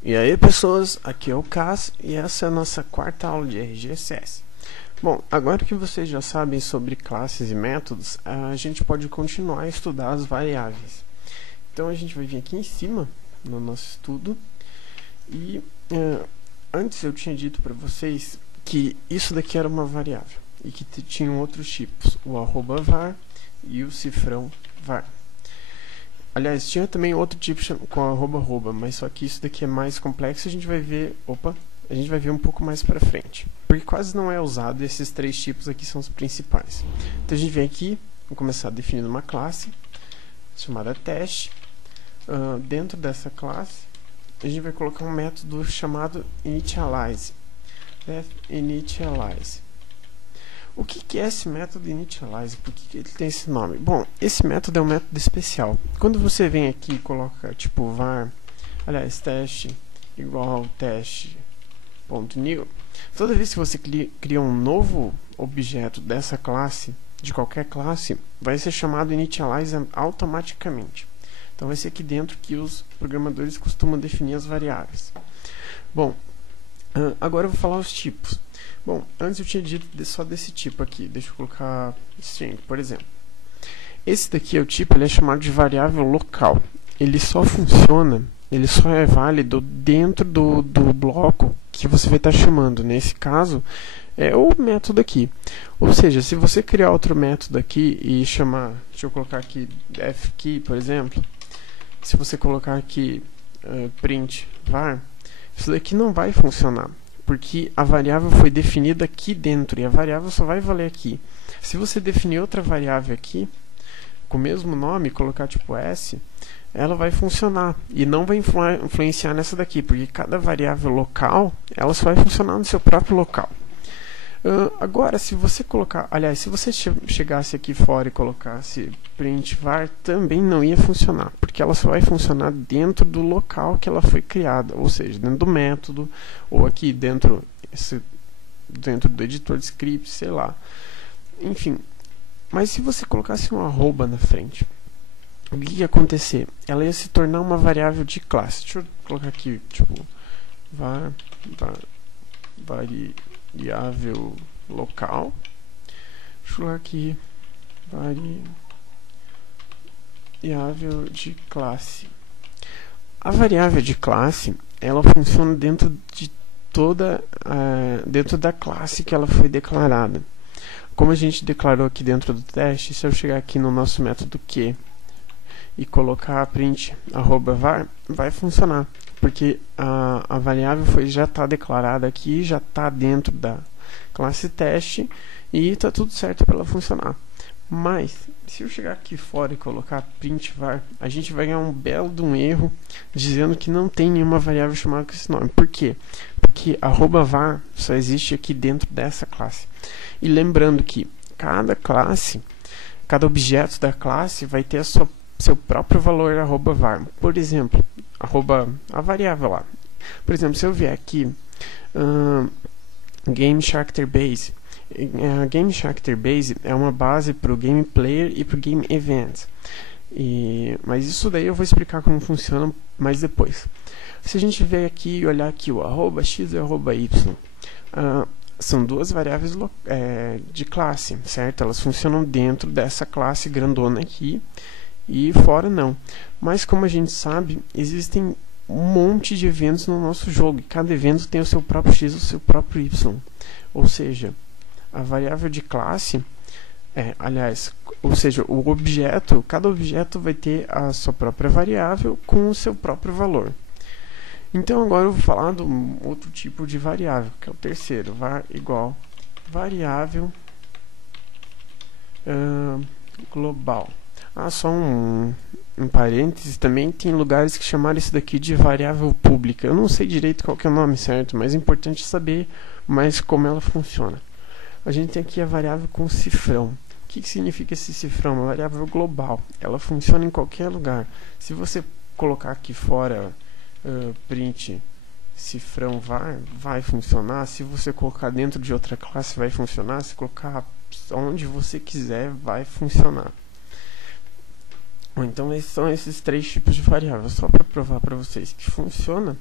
E aí pessoas, aqui é o Cas e essa é a nossa quarta aula de RGCS. Bom, agora que vocês já sabem sobre classes e métodos, a gente pode continuar a estudar as variáveis. Então a gente vai vir aqui em cima no nosso estudo e antes eu tinha dito para vocês que isso daqui era uma variável e que tinham outros tipos, o @var e o cifrão var. Aliás, tinha também outro tipo com @, mas só que isso daqui é mais complexo e a gente vai ver, um pouco mais pra frente. Porque quase não é usado, esses três tipos aqui são os principais. Então a gente vem aqui, vamos começar definindo uma classe chamada teste. Dentro dessa classe, a gente vai colocar um método chamado initialize. Initialize. O que é esse método initialize? Por que ele tem esse nome? Bom, esse método é um método especial. Quando você vem aqui e coloca tipo var, aliás, teste igual teste.new, toda vez que você cria um novo objeto dessa classe, de qualquer classe, vai ser chamado initialize automaticamente. Então vai ser aqui dentro que os programadores costumam definir as variáveis. Bom, agora eu vou falar os tipos. Bom, antes eu tinha dito só desse tipo aqui. Deixa eu colocar string, por exemplo. Esse daqui é o tipo, ele é chamado de variável local. Ele só funciona, ele só é válido dentro do bloco que você vai estar chamando. Nesse caso, é o método aqui. Ou seja, se você criar outro método aqui e chamar, deixa eu colocar aqui fkey, por exemplo. Se você colocar aqui print var, isso daqui não vai funcionar, porque a variável foi definida aqui dentro e a variável só vai valer aqui. Se você definir outra variável aqui com o mesmo nome, colocar tipo s, ela vai funcionar e não vai influenciar nessa daqui, porque cada variável local ela só vai funcionar no seu próprio local. Agora, se você colocar, aliás, se você chegasse aqui fora e colocasse print var, também não ia funcionar, porque ela só vai funcionar dentro do local que ela foi criada, ou seja, dentro do método, ou aqui dentro do editor de script, sei lá. Enfim, mas se você colocasse um @ na frente, o que ia acontecer? Ela ia se tornar uma variável de classe. Deixa eu colocar aqui, tipo, variável local. Deixa eu colocar aqui variável de classe. A variável de classe, ela funciona dentro de dentro da classe que ela foi declarada. Como a gente declarou aqui dentro do teste, se eu chegar aqui no nosso método que e colocar print @var, vai funcionar, porque a variável já está declarada aqui, já está dentro da classe teste e está tudo certo para ela funcionar. Mas se eu chegar aqui fora e colocar print var, a gente vai ganhar um belo de um erro dizendo que não tem nenhuma variável chamada com esse nome. Por quê? Porque @var só existe aqui dentro dessa classe. E lembrando que cada objeto da classe vai ter seu próprio valor @var. Por exemplo, a variável lá. Por exemplo, se eu vier aqui Game Character Base. A Game Character Base é uma base para o Game Player e para o Game Event. Mas isso daí eu vou explicar como funciona mais depois. Se a gente vier aqui e olhar aqui o @x e @y, são duas variáveis de classe, certo? Elas funcionam dentro dessa classe grandona aqui e fora não. Mas como a gente sabe, existem um monte de eventos no nosso jogo e cada evento tem o seu próprio x e o seu próprio y. Ou seja, a variável de classe, o objeto, cada objeto vai ter a sua própria variável com o seu próprio valor. Então agora eu vou falar de um outro tipo de variável, que é o terceiro, var igual variável global. Só um parênteses, também tem lugares que chamaram isso daqui de variável pública. Eu não sei direito qual que é o nome certo, mas é importante saber mais como ela funciona. A gente tem aqui a variável com cifrão. O que significa esse cifrão? Uma variável global. Ela funciona em qualquer lugar. Se você colocar aqui fora print cifrão var, vai funcionar. Se você colocar dentro de outra classe, vai funcionar. Se colocar onde você quiser, vai funcionar. Então esses são esses três tipos de variáveis. Só para provar para vocês que funciona,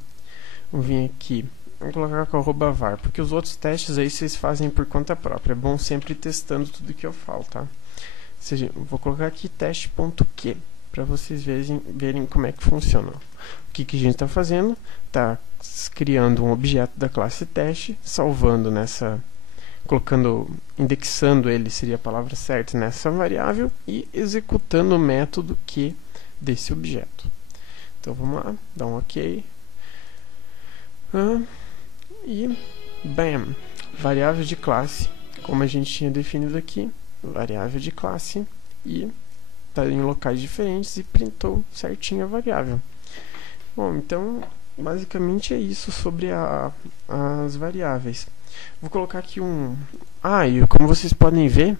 Vamos vir aqui. Vamos colocar com @var, porque os outros testes aí vocês fazem por conta própria. É bom sempre ir testando tudo que eu falo, tá? Ou seja, eu vou colocar aqui teste.q para vocês verem como é que funciona. O que a gente está fazendo? Está criando um objeto da classe teste, salvando nessa, indexando ele, seria a palavra certa, nessa variável e executando o método Q desse objeto. Então vamos lá, dá um OK. E bam, variável de classe, como a gente tinha definido aqui, variável de classe, e está em locais diferentes e printou certinho a variável. Bom, então basicamente é isso sobre as variáveis. Vou colocar aqui e como vocês podem ver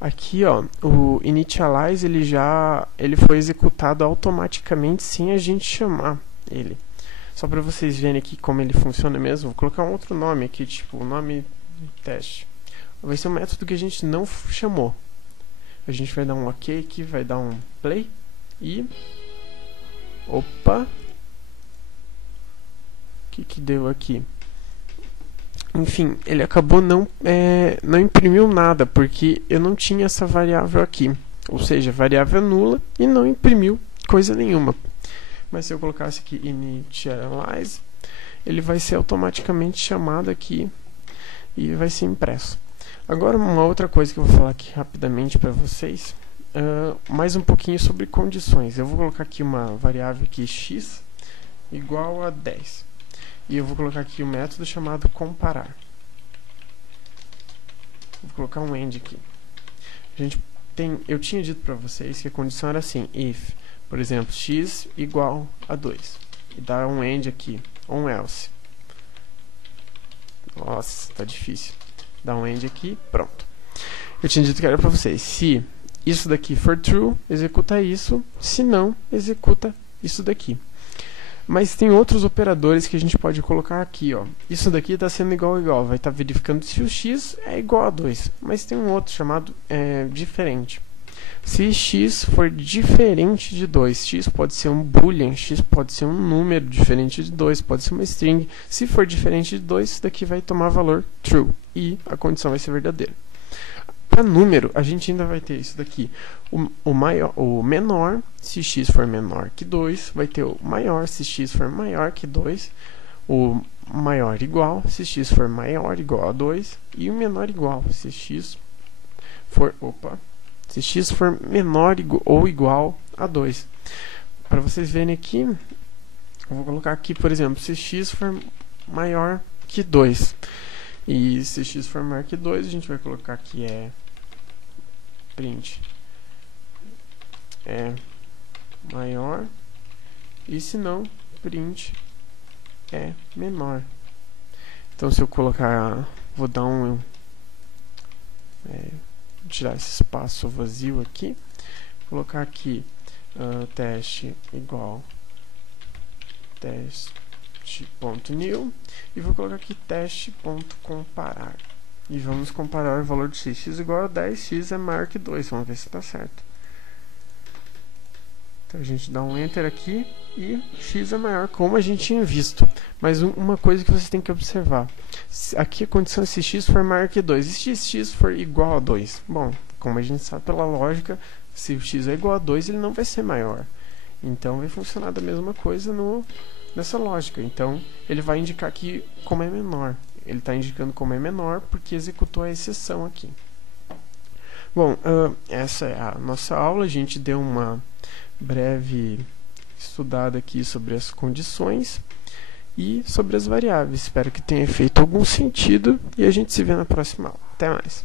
aqui, ó, o initialize ele foi executado automaticamente sem a gente chamar ele. Só para vocês verem aqui como ele funciona mesmo, vou colocar um outro nome aqui, tipo o nome teste. Vai ser um método que a gente não chamou. A gente vai dar um OK aqui, vai dar um play e... Opa! O que deu aqui? Enfim, ele acabou não imprimiu nada, porque eu não tinha essa variável aqui. Ou seja, variável nula e não imprimiu coisa nenhuma. Mas se eu colocasse aqui initialize, ele vai ser automaticamente chamado aqui e vai ser impresso. Agora uma outra coisa que eu vou falar aqui rapidamente para vocês, mais um pouquinho sobre condições. Eu vou colocar aqui uma variável aqui x igual a 10. E eu vou colocar aqui um método chamado comparar. Vou colocar um end aqui. Eu tinha dito para vocês que a condição era assim, if, por exemplo, x igual a 2. E dá um end aqui, ou um else. Nossa, tá difícil. Dá um end aqui, pronto. Eu tinha dito que era para vocês, se isso daqui for true, executa isso, se não, executa isso daqui. Mas tem outros operadores que a gente pode colocar aqui, ó. Isso daqui está sendo igual, vai estar verificando se o x é igual a 2. Mas tem um outro chamado diferente. Se x for diferente de 2, x pode ser um boolean, x pode ser um número diferente de 2, pode ser uma string. Se for diferente de 2, isso daqui vai tomar valor true e a condição vai ser verdadeira. Para número, a gente ainda vai ter isso daqui. O menor, se x for menor que 2, vai ter o maior, se x for maior que 2. O maior igual, se x for maior igual a 2. E o menor igual, se x for menor ou igual a 2. Para vocês verem aqui, eu vou colocar aqui, por exemplo, se x for maior que 2. E se x for maior que 2, a gente vai colocar aqui print maior, e se não, print menor. Então se eu colocar, vou dar tirar esse espaço vazio aqui, colocar aqui teste igual teste.new e vou colocar aqui teste.comparar e vamos comparar o valor de x. X igual a 10, x é maior que 2, vamos ver se está certo. Então a gente dá um enter aqui e x é maior, como a gente tinha visto. Mas uma coisa que você tem que observar, aqui a condição é se x for maior que 2, e se x for igual a 2? Bom, como a gente sabe pela lógica, se o x é igual a 2, ele não vai ser maior. Então vai funcionar da mesma coisa nessa lógica. Então ele vai indicar aqui como é menor. Ele está indicando como é menor porque executou a exceção aqui. Bom, essa é a nossa aula. A gente deu uma breve estudada aqui sobre as condições e sobre as variáveis. Espero que tenha feito algum sentido e a gente se vê na próxima aula. Até mais!